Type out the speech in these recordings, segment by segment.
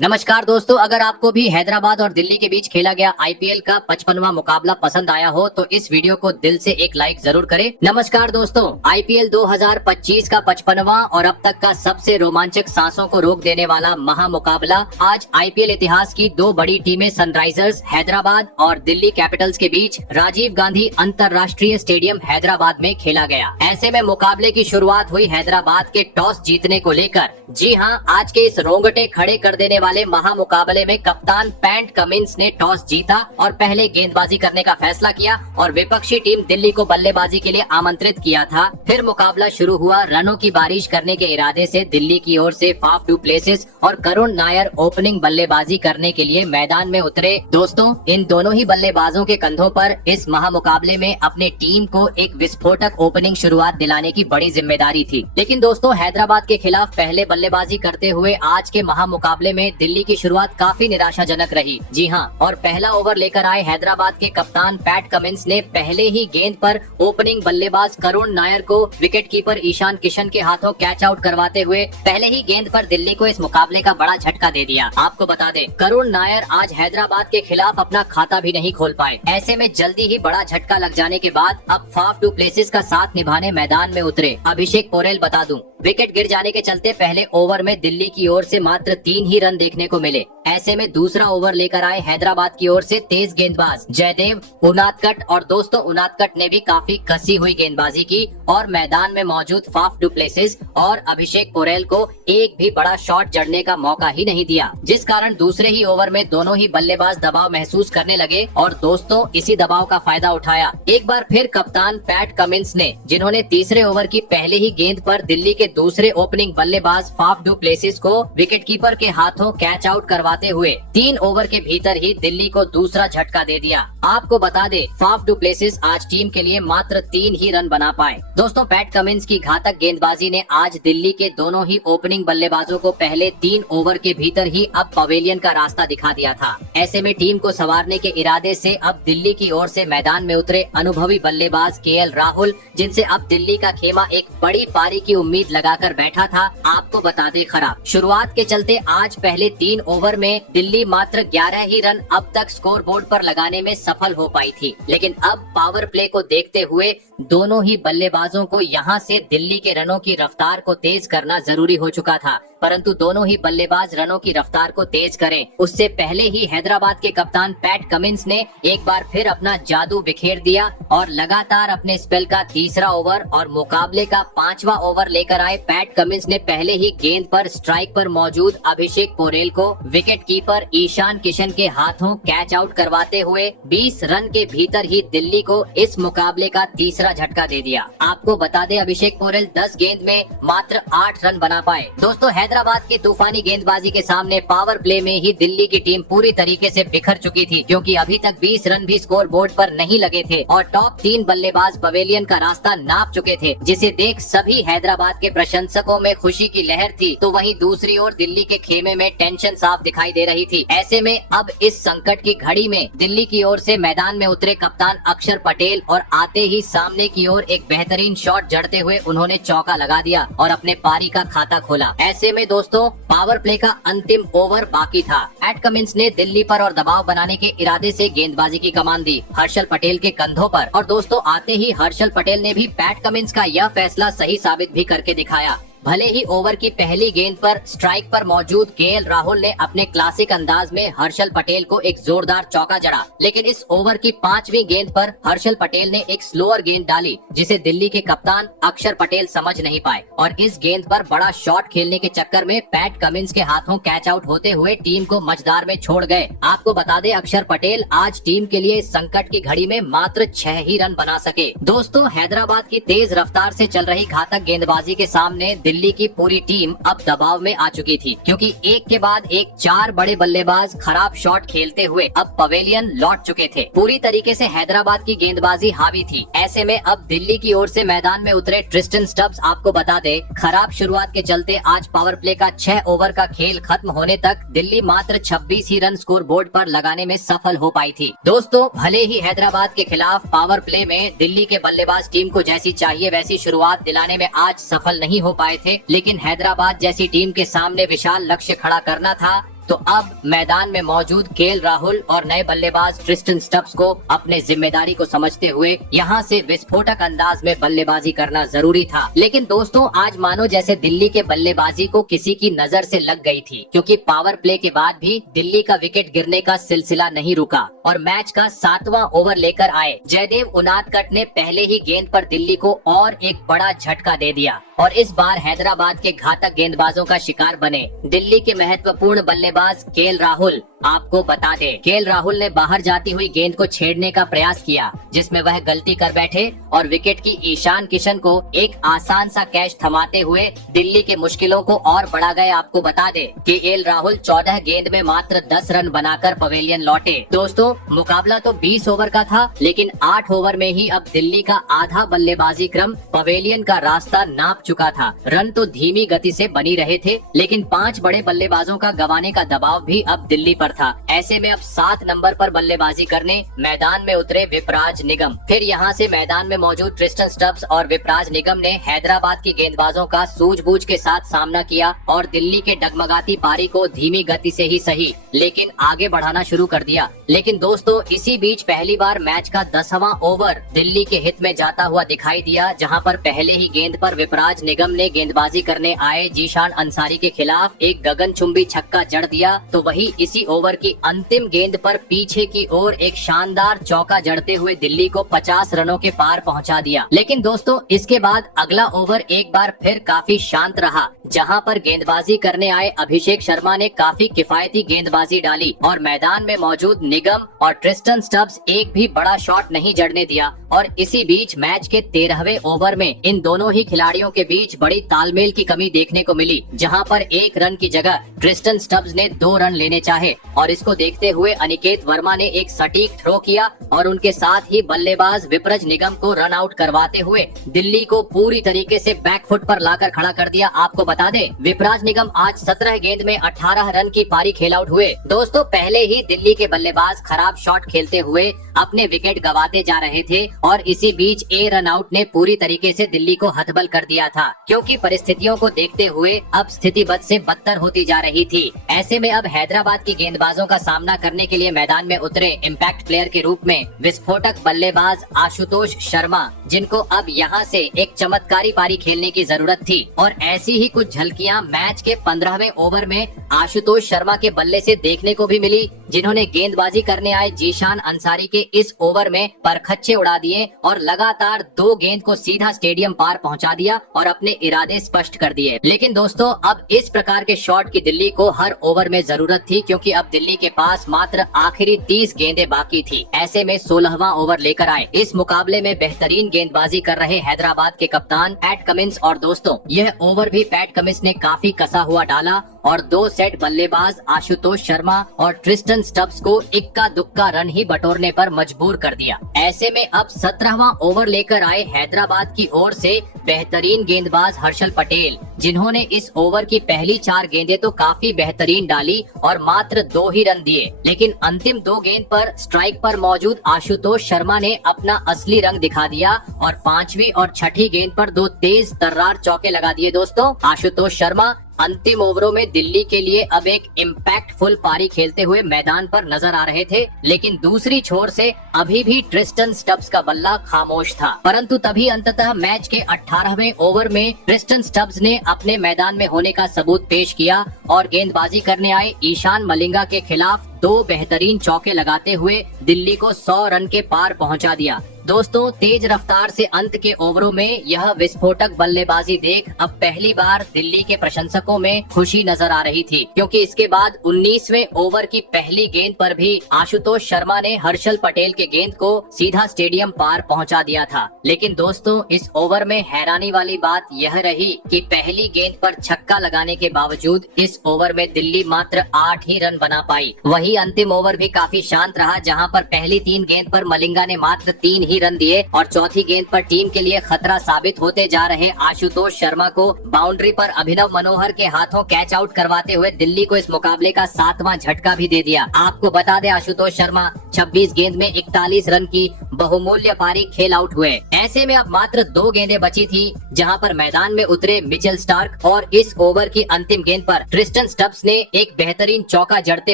नमस्कार दोस्तों, अगर आपको भी हैदराबाद और दिल्ली के बीच खेला गया आईपीएल का 55वां मुकाबला पसंद आया हो तो इस वीडियो को दिल से एक लाइक जरूर करें। नमस्कार दोस्तों, आईपीएल 2025 का 55वां और अब तक का सबसे रोमांचक, सांसों को रोक देने वाला महा मुकाबला आज आईपीएल इतिहास की दो बड़ी टीमें सनराइजर्स हैदराबाद और दिल्ली कैपिटल्स के बीच राजीव गांधी अंतर्राष्ट्रीय स्टेडियम हैदराबाद में खेला गया। ऐसे में मुकाबले की शुरुआत हुई हैदराबाद के टॉस जीतने को लेकर। जी हां, आज के इस रोंगटे खड़े कर देने वाले महामुकाबले में कप्तान पैट कमिंस ने टॉस जीता और पहले गेंदबाजी करने का फैसला किया और विपक्षी टीम दिल्ली को बल्लेबाजी के लिए आमंत्रित किया था। फिर मुकाबला शुरू हुआ। रनों की बारिश करने के इरादे से दिल्ली की ओर से फाफ डू प्लेसिस और करुण नायर ओपनिंग बल्लेबाजी करने के लिए मैदान में उतरे। दोस्तों, इन दोनों ही बल्लेबाजों के कंधों पर इस महामुकाबले में अपने टीम को एक विस्फोटक ओपनिंग शुरुआत दिलाने की बड़ी जिम्मेदारी थी। लेकिन दोस्तों, हैदराबाद के खिलाफ पहले बल्लेबाजी करते हुए आज के महामुकाबले में दिल्ली की शुरुआत काफी निराशाजनक रही। जी हां, और पहला ओवर लेकर आए हैदराबाद के कप्तान पैट कमिंस ने पहले ही गेंद पर ओपनिंग बल्लेबाज करुण नायर को विकेट कीपर ईशान किशन के हाथों कैच आउट करवाते हुए पहले ही गेंद पर दिल्ली को इस मुकाबले का बड़ा झटका दे दिया। आपको बता दें, करुण नायर आज हैदराबाद के खिलाफ अपना खाता भी नहीं खोल पाए। ऐसे में जल्दी ही बड़ा झटका लग जाने के बाद अब फाफ डू प्लेसिस का साथ निभाने मैदान में उतरे अभिषेक पोरेल। बता दूं, विकेट गिर जाने के चलते पहले ओवर में दिल्ली की ओर से मात्र 3 ही रन देखने को मिले। ऐसे में दूसरा ओवर लेकर आए हैदराबाद की ओर से तेज गेंदबाज जयदेव उनादकट और दोस्तों उनादकट ने भी काफी कसी हुई गेंदबाजी की और मैदान में मौजूद फाफ डू प्लेसिस और अभिषेक पोरेल को एक भी बड़ा शॉट जड़ने का मौका ही नहीं दिया, जिस कारण दूसरे ही ओवर में दोनों ही बल्लेबाज दबाव महसूस करने लगे और दोस्तों इसी दबाव का फायदा उठाया एक बार फिर कप्तान पैट कमिंस ने, जिन्होंने तीसरे ओवर की पहले ही गेंद पर दिल्ली के दूसरे ओपनिंग बल्लेबाज फाफ डू प्लेसिस को विकेटकीपर के हाथों कैच आउट करवाते हुए 3 ओवर के भीतर ही दिल्ली को दूसरा झटका दे दिया। आपको बता दे, फाफ डू प्लेसिस आज टीम के लिए मात्र 3 ही रन बना पाए। दोस्तों, पैट कमिंस की घातक गेंदबाजी ने आज दिल्ली के दोनों ही ओपनिंग बल्लेबाजों को पहले 3 ओवर के भीतर ही अब पवेलियन का रास्ता दिखा दिया था। ऐसे में टीम को संवारने के इरादे से अब दिल्ली की ओर से मैदान में उतरे अनुभवी बल्लेबाज केएल राहुल, जिनसे अब दिल्ली का खेमा एक बड़ी पारी की उम्मीद लगाकर बैठा था। आपको बता दे, खराब शुरुआत के चलते आज पहले 3 ओवर में दिल्ली मात्र 11 ही रन अब तक स्कोर बोर्ड पर लगाने में सफल हो पाई थी। लेकिन अब पावर प्ले को देखते हुए दोनों ही बल्लेबाजों को यहां से दिल्ली के रनों की रफ्तार को तेज करना जरूरी हो चुका था, परंतु दोनों ही बल्लेबाज रनों की रफ्तार को तेज करें उससे पहले ही हैदराबाद के कप्तान पैट कमिंस ने एक बार फिर अपना जादू बिखेर दिया और लगातार अपने स्पेल का तीसरा ओवर और मुकाबले का 5वां ओवर लेकर आए पैट कमिंस ने पहले ही गेंद पर स्ट्राइक पर मौजूद अभिषेक पोरेल को विकेट कीपर ईशान किशन के हाथों कैच आउट करवाते हुए 20 रन के भीतर ही दिल्ली को इस मुकाबले का तीसरा झटका दे दिया। आपको बता दे, अभिषेक पोरेल 10 गेंद में मात्र 8 रन बना पाए। दोस्तों, हैदराबाद की तूफानी गेंदबाजी के सामने पावर प्ले में ही दिल्ली की टीम पूरी तरीके से बिखर चुकी थी, क्योंकि अभी तक 20 रन भी स्कोर बोर्ड पर नहीं लगे थे और टॉप 3 बल्लेबाज पवेलियन का रास्ता नाप चुके थे, जिसे देख सभी हैदराबाद के प्रशंसकों में खुशी की लहर थी। तो वहीं दूसरी ओर दिल्ली के खेमे में टेंशन साफ दिखाई दे रही थी। ऐसे में अब इस संकट की घड़ी में दिल्ली की ओर से मैदान में उतरे कप्तान अक्षर पटेल और आते ही सामने की ओर एक बेहतरीन शॉट जड़ते हुए उन्होंने चौका लगा दिया और अपने पारी का खाता खोला। ऐसे में दोस्तों, पावर प्ले का अंतिम ओवर बाकी था। पैट कमिंस ने दिल्ली पर और दबाव बनाने के इरादे से गेंदबाजी की कमान दी हर्षल पटेल के कंधों पर और दोस्तों आते ही हर्षल पटेल ने भी पैट कमिंस का यह फैसला सही साबित भी करके दिखाया। भले ही ओवर की पहली गेंद पर स्ट्राइक पर मौजूद केएल राहुल ने अपने क्लासिक अंदाज में हर्षल पटेल को एक जोरदार चौका जड़ा, लेकिन इस ओवर की 5वीं गेंद पर हर्षल पटेल ने एक स्लोअर गेंद डाली, जिसे दिल्ली के कप्तान अक्षर पटेल समझ नहीं पाए और इस गेंद पर बड़ा शॉट खेलने के चक्कर में पैट कमिंस के हाथों कैच आउट होते हुए टीम को मझदार में छोड़ गए। आपको बता दें, अक्षर पटेल आज टीम के लिए इस संकट की घड़ी में मात्र 6 ही रन बना सके। दोस्तों, हैदराबाद की तेज रफ्तार से चल रही घातक गेंदबाजी के सामने दिल्ली की पूरी टीम अब दबाव में आ चुकी थी, क्योंकि एक के बाद एक 4 बड़े बल्लेबाज खराब शॉट खेलते हुए अब पवेलियन लौट चुके थे। पूरी तरीके से हैदराबाद की गेंदबाजी हावी थी। ऐसे में अब दिल्ली की ओर से मैदान में उतरे ट्रिस्टन स्टब्स, आपको बता दे, खराब शुरुआत के चलते आज पावर प्ले का 6 ओवर का खेल खत्म होने तक दिल्ली मात्र 26 ही रन स्कोर बोर्ड पर लगाने में सफल हो पाई थी। दोस्तों, भले ही हैदराबाद के खिलाफ पावर प्ले में दिल्ली के बल्लेबाज टीम को जैसी चाहिए वैसी शुरुआत दिलाने में आज सफल नहीं हो पाए थे, लेकिन हैदराबाद जैसी टीम के सामने विशाल लक्ष्य खड़ा करना था तो अब मैदान में मौजूद केएल राहुल और नए बल्लेबाज ट्रिस्टन स्टब्स को अपने जिम्मेदारी को समझते हुए यहाँ से विस्फोटक अंदाज में बल्लेबाजी करना जरूरी था। लेकिन दोस्तों आज मानो जैसे दिल्ली के बल्लेबाजी को किसी की नजर से लग गई थी, क्योंकि पावर प्ले के बाद भी दिल्ली का विकेट गिरने का सिलसिला नहीं रुका और मैच का 7वां ओवर लेकर आए जयदेव उनादकट ने पहले ही गेंद पर दिल्ली को और एक बड़ा झटका दे दिया और इस बार हैदराबाद के घातक गेंदबाजों का शिकार बने दिल्ली के महत्वपूर्ण बल्लेबाज केएल राहुल। आपको बता दें, केएल राहुल ने बाहर जाती हुई गेंद को छेड़ने का प्रयास किया, जिसमें वह गलती कर बैठे और विकेट की ईशान किशन को एक आसान सा कैच थमाते हुए दिल्ली के मुश्किलों को और बढ़ा गए। आपको बता दें कि केएल राहुल 14 गेंद में मात्र 10 रन बनाकर पवेलियन लौटे। दोस्तों मुकाबला तो 20 ओवर का था, लेकिन 8 ओवर में ही अब दिल्ली का आधा बल्लेबाजी क्रम पवेलियन का रास्ता नाप चुका था। रन तो धीमी गति से बनी रहे थे, लेकिन 5 बड़े बल्लेबाजों का गंवाने का दबाव भी अब दिल्ली पर था। ऐसे में अब 7 नंबर पर बल्लेबाजी करने मैदान में उतरे विपराज निगम। फिर यहां से मैदान में मौजूद ट्रिस्टन स्टब्स और विपराज निगम ने हैदराबाद की गेंदबाजों का सूझबूझ के साथ सामना किया और दिल्ली के डगमगाती पारी को धीमी गति से ही सही लेकिन आगे बढ़ाना शुरू कर दिया। लेकिन दोस्तों इसी बीच पहली बार मैच का 10वां ओवर दिल्ली के हित में जाता हुआ दिखाई दिया, जहां पर पहले ही गेंद पर विपराज निगम ने गेंदबाजी करने आए जीशान अंसारी के खिलाफ एक गगनचुंबी छक्का जड़ दिया, तो वही इसी ओवर की अंतिम गेंद पर पीछे की ओर एक शानदार चौका जड़ते हुए दिल्ली को 50 रनों के पार पहुंचा दिया। लेकिन दोस्तों इसके बाद अगला ओवर एक बार फिर काफी शांत रहा, जहां पर गेंदबाजी करने आए अभिषेक शर्मा ने काफी किफायती गेंदबाजी डाली और मैदान में मौजूद निगम और ट्रिस्टन स्टब्स एक भी बड़ा शॉट नहीं जड़ने दिया। और इसी बीच मैच के 13वें ओवर में इन दोनों ही खिलाड़ियों के बीच बड़ी तालमेल की कमी देखने को मिली, जहां पर 1 रन की जगह ट्रिस्टन स्टब्स ने 2 रन लेने चाहे और इसको देखते हुए अनिकेत वर्मा ने एक सटीक थ्रो किया और उनके साथ ही बल्लेबाज विपराज निगम को रन आउट करवाते हुए दिल्ली को पूरी तरीके से बैकफुट पर लाकर खड़ा कर दिया। आपको बता दें विपराज निगम आज 17 गेंद में 18 रन की पारी खेल आउट हुए। दोस्तों पहले ही दिल्ली के बल्लेबाज खराब शॉट खेलते हुए अपने विकेट गंवाते जा रहे थे और इसी बीच ए रन आउट ने पूरी तरीके से दिल्ली को हतबल कर दिया था, क्योंकि परिस्थितियों को देखते हुए अब स्थिति बद से बदतर होती जा रही थी। ऐसे में अब हैदराबाद की गेंदबाजों का सामना करने के लिए मैदान में उतरे इम्पैक्ट प्लेयर के रूप में विस्फोटक बल्लेबाज आशुतोष शर्मा, जिनको अब यहाँ से एक चमत्कारी पारी खेलने की जरूरत थी। और ऐसी ही कुछ झलकियां मैच के 15वें ओवर में आशुतोष शर्मा के बल्ले से देखने को भी मिली, जिन्होंने गेंदबाजी करने आए जीशान अंसारी के इस ओवर में परखच्चे उड़ा दिए और लगातार 2 गेंद को सीधा स्टेडियम पार पहुंचा दिया और अपने इरादे स्पष्ट कर दिए। लेकिन दोस्तों अब इस प्रकार के शॉट की दिल्ली को हर ओवर में जरूरत थी, क्योंकि अब दिल्ली के पास मात्र आखिरी 30 गेंदें बाकी थी। ऐसे में 16वां ओवर लेकर आए। इस मुकाबले में बेहतरीन गेंदबाजी कर रहे हैदराबाद के कप्तान पैट कमिंस और दोस्तों यह ओवर भी पैट कमिंस ने काफी कसा हुआ डाला और 2 सेट बल्लेबाज आशुतोष शर्मा और ट्रिस्टन स्टब्स को इक्का दुक्का रन ही बटोरने पर मजबूर कर दिया। ऐसे में अब 17वां ओवर लेकर आए हैदराबाद की ओर से बेहतरीन गेंदबाज हर्षल पटेल, जिन्होंने इस ओवर की पहली 4 गेंदें तो काफी बेहतरीन डाली और मात्र 2 ही रन दिए। लेकिन अंतिम 2 गेंद पर स्ट्राइक पर मौजूद आशुतोष शर्मा ने अपना असली रंग दिखा दिया और 5वीं और 6ठी गेंद पर 2 तेज तर्रार चौके लगा दिए। दोस्तों आशुतोष शर्मा अंतिम ओवरों में दिल्ली के लिए अब एक इम्पैक्टफुल पारी खेलते हुए मैदान पर नजर आ रहे थे, लेकिन दूसरी छोर से अभी भी ट्रिस्टन स्टब्स का बल्ला खामोश था। परंतु तभी अंततः मैच के 18वें ओवर में ट्रिस्टन स्टब्स ने अपने मैदान में होने का सबूत पेश किया और गेंदबाजी करने आए ईशान मलिंगा के खिलाफ 2 बेहतरीन चौके लगाते हुए दिल्ली को 100 रन के पार पहुंचा दिया। दोस्तों तेज रफ्तार से अंत के ओवरों में यह विस्फोटक बल्लेबाजी देख अब पहली बार दिल्ली के प्रशंसकों में खुशी नजर आ रही थी, क्योंकि इसके बाद 19वें ओवर की पहली गेंद पर भी आशुतोष शर्मा ने हर्षल पटेल के गेंद को सीधा स्टेडियम पार पहुंचा दिया था। लेकिन दोस्तों इस ओवर में हैरानी वाली बात यह रही कि पहली गेंद पर छक्का लगाने के बावजूद इस ओवर में दिल्ली मात्र 8 ही रन बना पाई। वही अंतिम ओवर भी काफी शांत रहा, जहां पर पहली 3 गेंद पर मलिंगा ने मात्र 3 ही रन दिए और चौथी गेंद पर टीम के लिए खतरा साबित होते जा रहे आशुतोष शर्मा को बाउंड्री पर अभिनव मनोहर के हाथों कैच आउट करवाते हुए दिल्ली को इस मुकाबले का 7वां झटका भी दे दिया। आपको बता दें आशुतोष शर्मा 26 गेंद में 41 रन की बहुमूल्य पारी खेल आउट हुए। ऐसे में अब मात्र 2 गेंदें बची थी, जहां पर मैदान में उतरे मिचेल स्टार्क और इस ओवर की अंतिम गेंद पर ट्रिस्टन स्टब्स ने एक बेहतरीन चौका जड़ते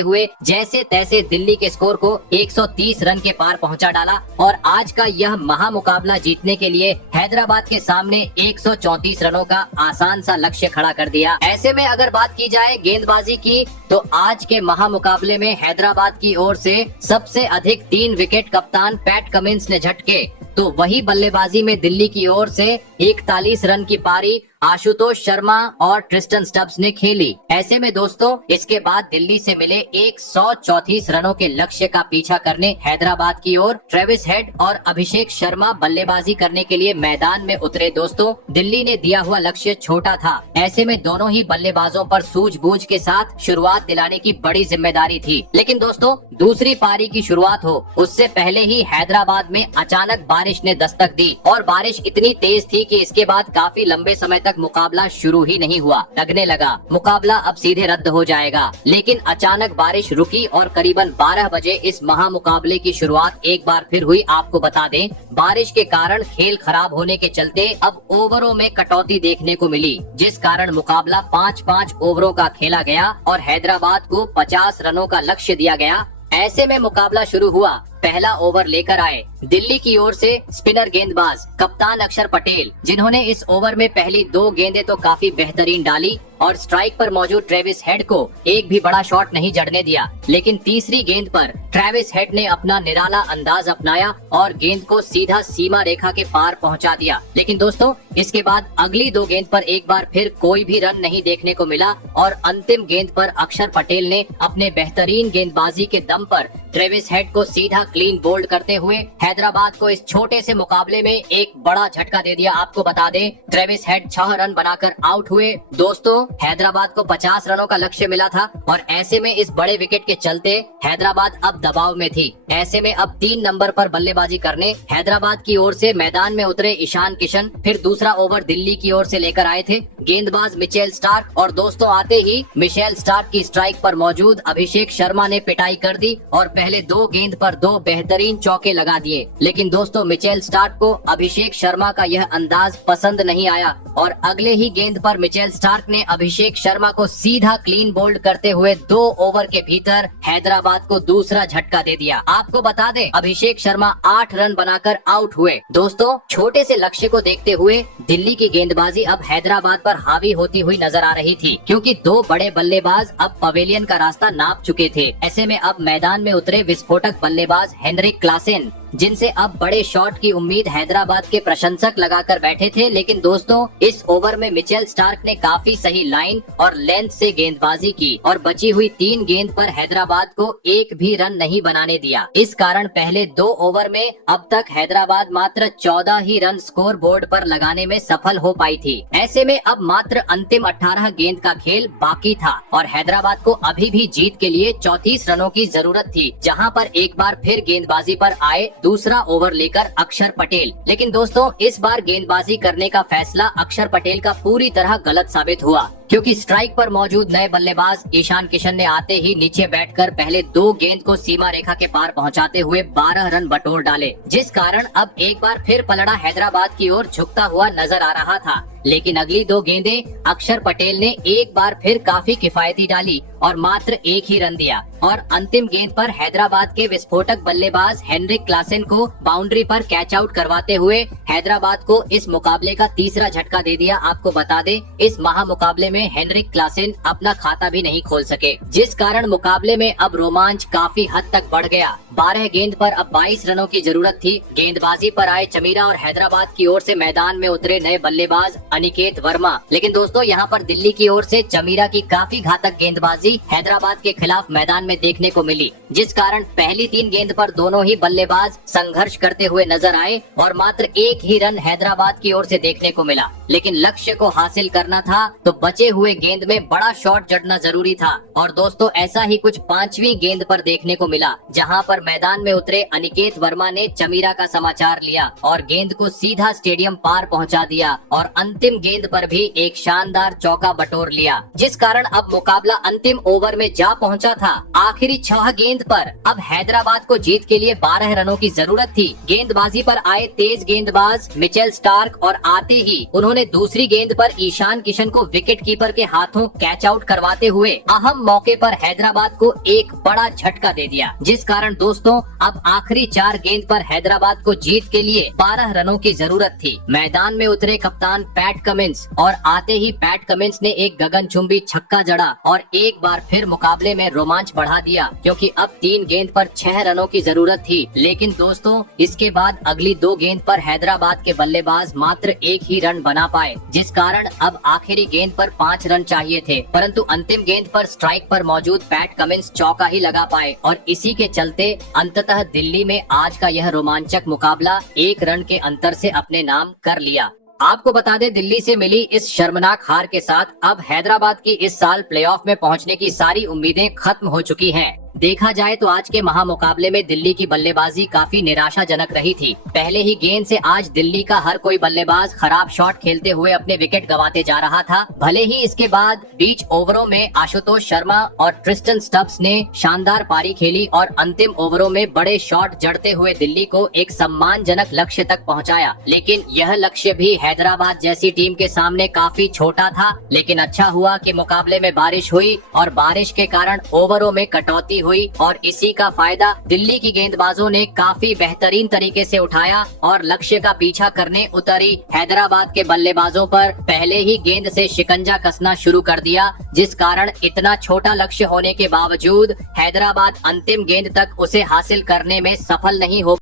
हुए जैसे तैसे दिल्ली के स्कोर को 130 रन के पार पहुंचा डाला और आज का यह महामुकाबला जीतने के लिए हैदराबाद के सामने 134 रनों का आसान सा लक्ष्य खड़ा कर दिया। ऐसे में अगर बात की जाए गेंदबाजी की, तो आज के महामुकाबले में हैदराबाद की ओर से सबसे अधिक 3 विकेट कप्तान पैट कमिंस ने झटके, तो वही बल्लेबाजी में दिल्ली की ओर से 41 रन की पारी आशुतोष शर्मा और ट्रिस्टन स्टब्स ने खेली। ऐसे में दोस्तों इसके बाद दिल्ली से मिले 134 रनों के लक्ष्य का पीछा करने हैदराबाद की ओर ट्रेविस हेड और अभिषेक शर्मा बल्लेबाजी करने के लिए मैदान में उतरे। दोस्तों दिल्ली ने दिया हुआ लक्ष्य छोटा था, ऐसे में दोनों ही बल्लेबाजों पर सूझबूझ के साथ शुरुआत दिलाने की बड़ी जिम्मेदारी थी। लेकिन दोस्तों दूसरी पारी की शुरुआत हो उससे पहले ही हैदराबाद में अचानक बारिश ने दस्तक दी और बारिश इतनी तेज थी कि इसके बाद काफी लंबे समय तक मुकाबला शुरू ही नहीं हुआ। लगने लगा मुकाबला अब सीधे रद्द हो जाएगा, लेकिन अचानक बारिश रुकी और करीबन 12 बजे इस महामुकाबले की शुरुआत एक बार फिर हुई। आपको बता दें बारिश के कारण खेल खराब होने के चलते अब ओवरों में कटौती देखने को मिली, जिस कारण मुकाबला 5-5 ओवरों का खेला गया और हैदराबाद को 50 रनों का लक्ष्य दिया गया। ऐसे में मुकाबला शुरू हुआ। पहला ओवर लेकर आए दिल्ली की ओर से स्पिनर गेंदबाज कप्तान अक्षर पटेल, जिन्होंने इस ओवर में पहली 2 गेंदें तो काफी बेहतरीन डाली और स्ट्राइक पर मौजूद ट्रेविस हेड को एक भी बड़ा शॉट नहीं जड़ने दिया। लेकिन तीसरी गेंद पर ट्रेविस हेड ने अपना निराला अंदाज अपनाया और गेंद को सीधा सीमा रेखा के पार पहुंचा दिया। लेकिन दोस्तों इसके बाद अगली 2 गेंद पर एक बार फिर कोई भी रन नहीं देखने को मिला और अंतिम गेंद पर अक्षर पटेल ने अपने बेहतरीन गेंदबाजी के दम पर ट्रेविस हेड को सीधा क्लीन बोल्ड करते हुए हैदराबाद को इस छोटे से मुकाबले में एक बड़ा झटका दे दिया। आपको बता दें ट्रेविस हेड 6 रन बनाकर आउट हुए। दोस्तों हैदराबाद को 50 रनों का लक्ष्य मिला था और ऐसे में इस बड़े विकेट के चलते हैदराबाद अब दबाव में थी। ऐसे में अब 3 नंबर पर बल्लेबाजी करने हैदराबाद की ओर से मैदान में उतरे ईशान किशन। फिर दूसरा ओवर दिल्ली की ओर से लेकर आए थे गेंदबाज मिचेल स्टार्क और दोस्तों आते ही मिशेल स्टार्क की स्ट्राइक पर मौजूद अभिषेक शर्मा ने पिटाई कर दी और पहले 2 गेंद पर 2 बेहतरीन चौके लगा दिए। लेकिन दोस्तों मिचेल स्टार्क को अभिषेक शर्मा का यह अंदाज पसंद नहीं आया और अगले ही गेंद पर मिचेल स्टार्क ने अभिषेक शर्मा को सीधा क्लीन बोल्ड करते हुए 2 ओवर के भीतर हैदराबाद को दूसरा झटका दे दिया। आपको बता दें अभिषेक शर्मा 8 रन बनाकर आउट हुए। दोस्तों छोटे से लक्ष्य को देखते हुए दिल्ली की गेंदबाजी अब हैदराबाद पर हावी होती हुई नजर आ रही थी, क्योंकि 2 बड़े बल्लेबाज अब पवेलियन का रास्ता नाप चुके थे। ऐसे में अब मैदान में उतरे विस्फोटक बल्लेबाज हेनरिक क्लासेन, जिनसे अब बड़े शॉट की उम्मीद हैदराबाद के प्रशंसक लगाकर बैठे थे। लेकिन दोस्तों इस ओवर में मिचेल स्टार्क ने काफी सही लाइन और लेंथ से गेंदबाजी की और बची हुई 3 गेंद पर हैदराबाद को एक भी रन नहीं बनाने दिया। इस कारण पहले 2 ओवर में अब तक हैदराबाद मात्र 14 ही रन स्कोर बोर्ड पर लगाने में सफल हो पाई थी। ऐसे में अब मात्र अंतिम 18 गेंद का खेल बाकी था और हैदराबाद को अभी भी जीत के लिए 34 रनों की जरूरत थी, जहां पर एक बार फिर गेंदबाजी पर आए दूसरा ओवर लेकर अक्षर पटेल। लेकिन दोस्तों इस बार गेंदबाजी करने का फैसला अक्षर पटेल का पूरी तरह गलत साबित हुआ, क्योंकि स्ट्राइक पर मौजूद नए बल्लेबाज ईशान किशन ने आते ही नीचे बैठकर पहले 2 गेंद को सीमा रेखा के पार पहुंचाते हुए 12 रन बटोर डाले, जिस कारण अब एक बार फिर पलड़ा हैदराबाद की ओर झुकता हुआ नजर आ रहा था। लेकिन अगली 2 गेंदें अक्षर पटेल ने एक बार फिर काफी किफायती डाली और मात्र 1 ही रन दिया और अंतिम गेंद पर हैदराबाद के विस्फोटक बल्लेबाज हेनरिक क्लासेन को बाउंड्री पर कैच आउट करवाते हुए हैदराबाद को इस मुकाबले का तीसरा झटका दे दिया। आपको बता दें इस महामुकाबले में हेनरिक क्लासेन अपना खाता भी नहीं खोल सके, जिस कारण मुकाबले में अब रोमांच काफी हद तक बढ़ गया। 12 गेंद पर अब 22 रनों की जरूरत थी। गेंदबाजी पर आए चमीरा और हैदराबाद की ओर से मैदान में उतरे नए बल्लेबाज अनिकेत वर्मा। लेकिन दोस्तों यहाँ पर दिल्ली की ओर से चमीरा की काफी घातक गेंदबाजी हैदराबाद के खिलाफ मैदान में देखने को मिली, जिस कारण पहली 3 गेंद पर दोनों ही बल्लेबाज संघर्ष करते हुए नजर आए और मात्र 1 ही रन हैदराबाद की ओर से देखने को मिला। लेकिन लक्ष्य को हासिल करना था तो बचे हुए गेंद में बड़ा शॉट जड़ना जरूरी था। और दोस्तों ऐसा ही कुछ 5वीं गेंद पर देखने को मिला, जहां पर मैदान में उतरे अनिकेत वर्मा ने चमीरा का समाचार लिया और गेंद को सीधा स्टेडियम पार पहुंचा दिया और अंतिम गेंद पर भी एक शानदार चौका बटोर लिया, जिस कारण अब मुकाबला अंतिम ओवर में जा पहुंचा था। आखिरी 6 गेंद पर अब हैदराबाद को जीत के लिए 12 रनों की जरूरत थी। गेंदबाजी पर आए तेज गेंदबाज मिचेल स्टार्क और आते ही उन्होंने दूसरी गेंद पर ईशान किशन को विकेट कीपर के हाथों कैच आउट करवाते हुए अहम मौके पर हैदराबाद को एक बड़ा झटका दे दिया, जिस कारण दोस्तों अब आखिरी 4 गेंद पर हैदराबाद को जीत के लिए 12 रनों की जरूरत थी। मैदान में उतरे कप्तान पैट कमिंस और आते ही पैट कमिंस ने एक गगनचुंबी छक्का जड़ा और एक बार फिर मुकाबले में रोमांच बढ़ा दिया, क्योंकि अब 3 गेंद पर 6 रनों की जरूरत थी। लेकिन दोस्तों इसके बाद अगली 2 गेंद पर हैदराबाद के बल्लेबाज मात्र 1 ही रन बना पाए, जिस कारण अब आखिरी गेंद पर 5 रन चाहिए थे, परंतु अंतिम गेंद पर स्ट्राइक पर मौजूद पैट कमिंस चौका ही लगा पाए और इसी के चलते अंततः दिल्ली में आज का यह रोमांचक मुकाबला 1 रन के अंतर से अपने नाम कर लिया। आपको बता दें, दिल्ली से मिली इस शर्मनाक हार के साथ अब हैदराबाद की इस साल प्लेऑफ में पहुंचने की सारी उम्मीदें खत्म हो चुकी हैं। देखा जाए तो आज के महामुकाबले में दिल्ली की बल्लेबाजी काफी निराशाजनक रही थी। पहले ही गेंद से आज दिल्ली का हर कोई बल्लेबाज खराब शॉट खेलते हुए अपने विकेट गंवाते जा रहा था। भले ही इसके बाद बीच ओवरों में आशुतोष शर्मा और ट्रिस्टन स्टब्स ने शानदार पारी खेली और अंतिम ओवरों में बड़े शॉट जड़ते हुए दिल्ली को एक सम्मानजनक लक्ष्य तक पहुंचाया, लेकिन यह लक्ष्य भी हैदराबाद जैसी टीम के सामने काफी छोटा था। लेकिन अच्छा हुआ कि मुकाबले में बारिश हुई और बारिश के कारण ओवरों में कटौती हुई और इसी का फायदा दिल्ली की गेंदबाजों ने काफी बेहतरीन तरीके से उठाया और लक्ष्य का पीछा करने उतरी हैदराबाद के बल्लेबाजों पर पहले ही गेंद से शिकंजा कसना शुरू कर दिया, जिस कारण इतना छोटा लक्ष्य होने के बावजूद हैदराबाद अंतिम गेंद तक उसे हासिल करने में सफल नहीं हो